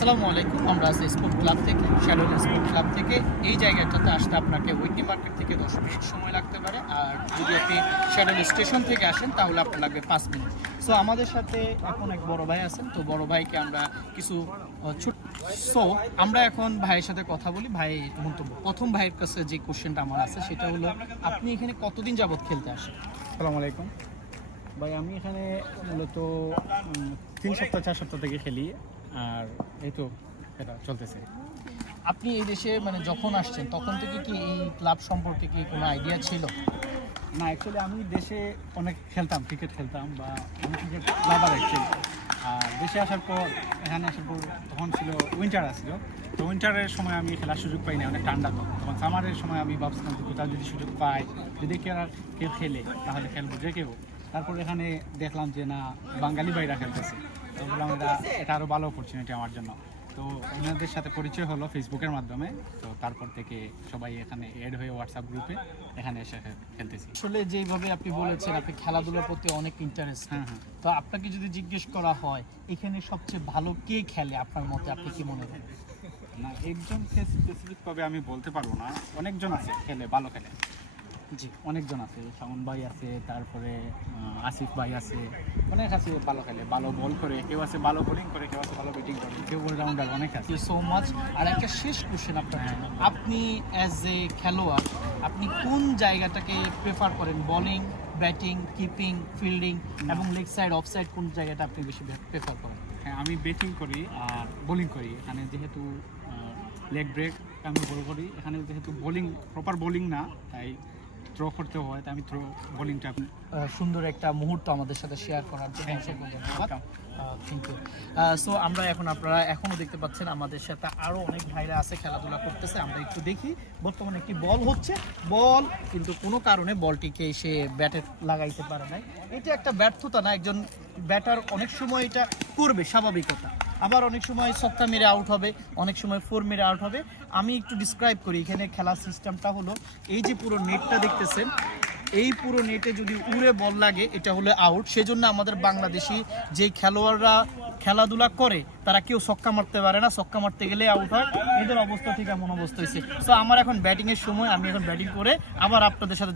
আসসালামু আলাইকুম। আমরা আছি স্পোর্ট ক্লাব থেকে, শ্যাডোল স্পোর্ট ক্লাব থেকে। এই জায়গাটাতে আসতে আপনাকে উইটনি মার্কেট থেকে 10 মিনিট সময় লাগতে পারে, আর যদি আপনি শ্যাডোল স্টেশন থেকে আসেন তাহলে আপনার লাগবে 5 মিনিট। সো আমাদের সাথে এখন এক বড় ভাই আছেন, তো বড় ভাইকে আমরা কিছু আমরা এখন ভাইয়ের সাথে কথা বলি। ভাই মন্তব্য, প্রথম ভাইয়ের কাছে যে কোশ্চেনটা আমার আছে সেটা হলো, আপনি এখানে কতদিন যাবত খেলতে আসেন? আসসালামু আলাইকুম ভাই, আমি এখানে মূলত 3 সপ্তাহ 4 সপ্তাহ থেকে খেলি, আর এই তো এটা চলতেছে। আপনি এই দেশে মানে যখন আসছেন তখন থেকে কি এই ক্লাব সম্পর্কে কি কোনো আইডিয়া ছিল? না, অ্যাকচুয়ালি আমি দেশে অনেক খেলতাম, ক্রিকেট খেলতাম, বা আমি ক্রিকেট লাভার অ্যাকচুয়ালি। আর দেশে আসার পর, এখানে আসার পর তখন ছিল উইন্টার আসছিল, তো উইন্টারের সময় আমি খেলার সুযোগ পাই না, অনেক ঠান্ডা। তখন সামারের সময় আমি ভাবছিলাম যে কোথাও যদি সুযোগ পাই, যদি কেউ খেলে তাহলে খেলবো যে কেউ। তারপর এখানে দেখলাম যে না, বাঙালি ভাইরা খেলতেছে, তো বললাম এটা আরও ভালো অপরচুনিটি আমার জন্য। তো ওনাদের সাথে পরিচয় হলো ফেসবুকের মাধ্যমে, তো তারপর থেকে সবাই এখানে এড হয়ে হোয়াটসঅ্যাপ গ্রুপে এখানে এসে খেলতেছি। আসলে যেভাবে আপনি বলেছেন আপনি খেলাধুলার প্রতি অনেক ইন্টারেস্ট, তো আপনাকে যদি জিজ্ঞেস করা হয় এখানে সবচেয়ে ভালো কে খেলে আপনার মতে, আপনি কি মনে করেন? না, একজন স্পেসিফিকভাবে আমি বলতে পারবো না, অনেকজন আছে খেলে, ভালো খেলে। জি, অনেকজন আছে, শাওন ভাই আছে, তারপরে আসিফ ভাই আছে, অনেক আছে ভালো খেলে, ভালো বল করে, কেউ আছে ভালো বোলিং করে, কেউ আছে ভালো ব্যাটিং করে, কেউ অলরাউন্ডার, অনেক আছে। So much. আর একটা শেষ কোশ্চেন আপনার জন্য, আপনি অ্যাজ এ খেলোয়াড় আপনি কোন জায়গাটাকে প্রেফার করেন? বোলিং, ব্যাটিং, কিপিং, ফিল্ডিং এবং লেগ সাইড, অফ সাইড, কোন জায়গাটা আপনি বেশি প্রেফার করেন? হ্যাঁ, আমি ব্যাটিং করি আর বোলিং করি। এখানে যেহেতু লেগ ব্রেক আমি বল করি, এখানে যেহেতু বোলিং প্রপার বোলিং না, তাই থ্রো করতে হয়, তাই আমি বোলিংটা। সুন্দর একটা মুহূর্ত আমাদের সাথে শেয়ার করার জন্য অসংখ্য ধন্যবাদ। Thank you. সো আমরা আপনারা এখনও দেখতে পাচ্ছেন আমাদের সাথে আরও অনেক ভাইরা আছে, খেলাধুলা করতেছে। আমরা একটু দেখি। বর্তমানে একটি বল হচ্ছে, বল কিন্তু কোনো কারণে বলটিকে সে ব্যাটে লাগাইতে পারে নাই। এটা একটা ব্যর্থতা না, একজন ব্যাটার অনেক সময় এটা করবে, স্বাভাবিকতা। আবার অনেক সময় ছক্কা মেরে আউট হবে, অনেক সময় 4 মেরে আউট হবে। আমি একটু ডিসক্রাইব করি। এখানে খেলার সিস্টেমটা হলো, এই যে পুরো নেটটা দেখতেছেন, এই পুরো নেটে যদি উড়ে বল লাগে এটা হলো আউট। সেজন্য আমাদের বাংলাদেশি যে খেলোয়াড়রা খেলাধুলা করে তারা কেউ ছক্কা মারতে পারে না, ছক্কা মারতে গেলে আউট হয়। এদের অবস্থা ঠিক এমন অবস্থা হয়েছে। সো আমার এখন ব্যাটিংয়ের সময়, আমি এখন ব্যাটিং করে আবার আপনাদের সাথে